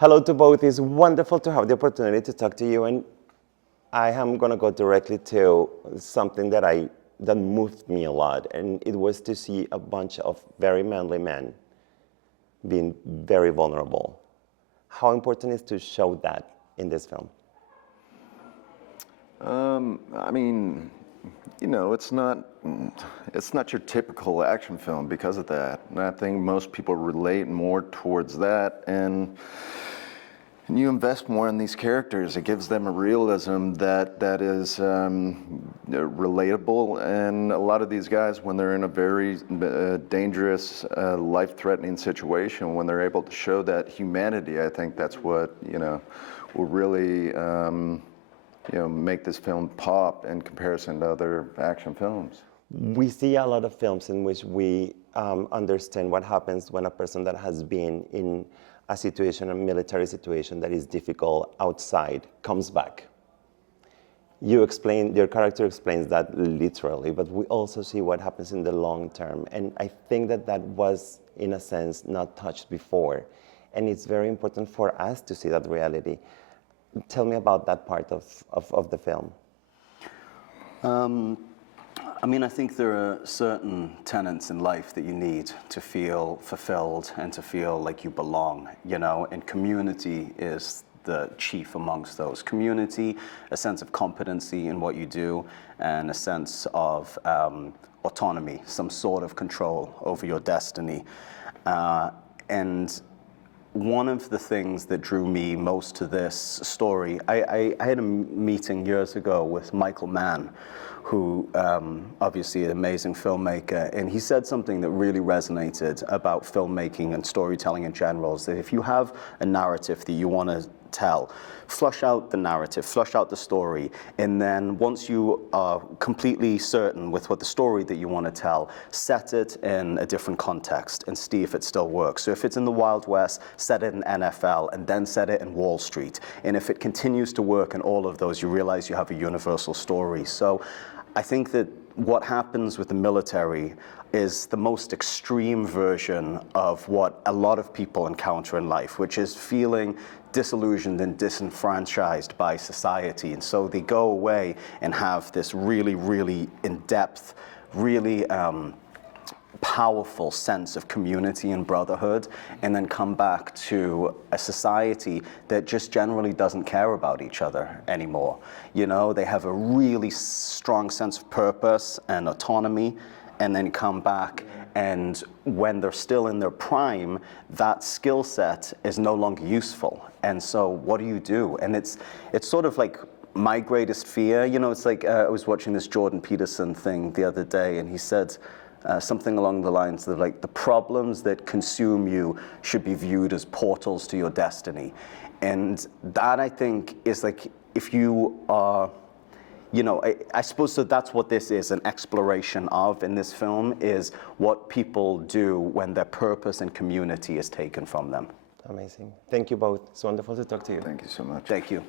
Hello to both. It's wonderful to have the opportunity to talk to you, and I am going to go directly to something that moved me a lot, and it was to see a bunch of very manly men being very vulnerable. How important is to show that in this film? I mean, it's not your typical action film because of that. And I think most people relate more towards that, and you invest more in these characters. It gives them a realism that is relatable. And a lot of these guys, when they're in a very dangerous, life-threatening situation, when they're able to show that humanity, I think that's what will really make this film pop in comparison to other action films. We see a lot of films in which we understand what happens when a person that has been in a situation, a military situation that is difficult outside, comes back. Your character explains that literally, but we also see what happens in the long term. And I think that was, in a sense, not touched before. And it's very important for us to see that reality. Tell me about that part of the film. I think there are certain tenets in life that you need to feel fulfilled and to feel like you belong, and community is the chief amongst those. Community, a sense of competency in what you do, and a sense of autonomy, some sort of control over your destiny. And one of the things that drew me most to this story, I had a meeting years ago with Michael Mann, who obviously an amazing filmmaker, and he said something that really resonated about filmmaking and storytelling in general, is that if you have a narrative that you want to tell, flush out the narrative, flush out the story, and then once you are completely certain with what the story that you want to tell, set it in a different context and see if it still works. So if it's in the Wild West, set it in NFL, and then set it in Wall Street. And if it continues to work in all of those, you realize you have a universal story. So I think that what happens with the military is the most extreme version of what a lot of people encounter in life, which is feeling disillusioned and disenfranchised by society. And so they go away and have this really, really in-depth, really powerful sense of community and brotherhood, and then come back to a society that just generally doesn't care about each other anymore. They have a really strong sense of purpose and autonomy, and then come back, and when they're still in their prime, that skill set is no longer useful. And so what do? And it's sort of like my greatest fear. It's like I was watching this Jordan Peterson thing the other day, and he said something along the lines of like, the problems that consume you should be viewed as portals to your destiny. And that, I think, is like, if you are, I suppose so that's what this is, an exploration of in this film, is what people do when their purpose and community is taken from them. Amazing. Thank you both. It's wonderful to talk to you. Thank you so much. Thank you.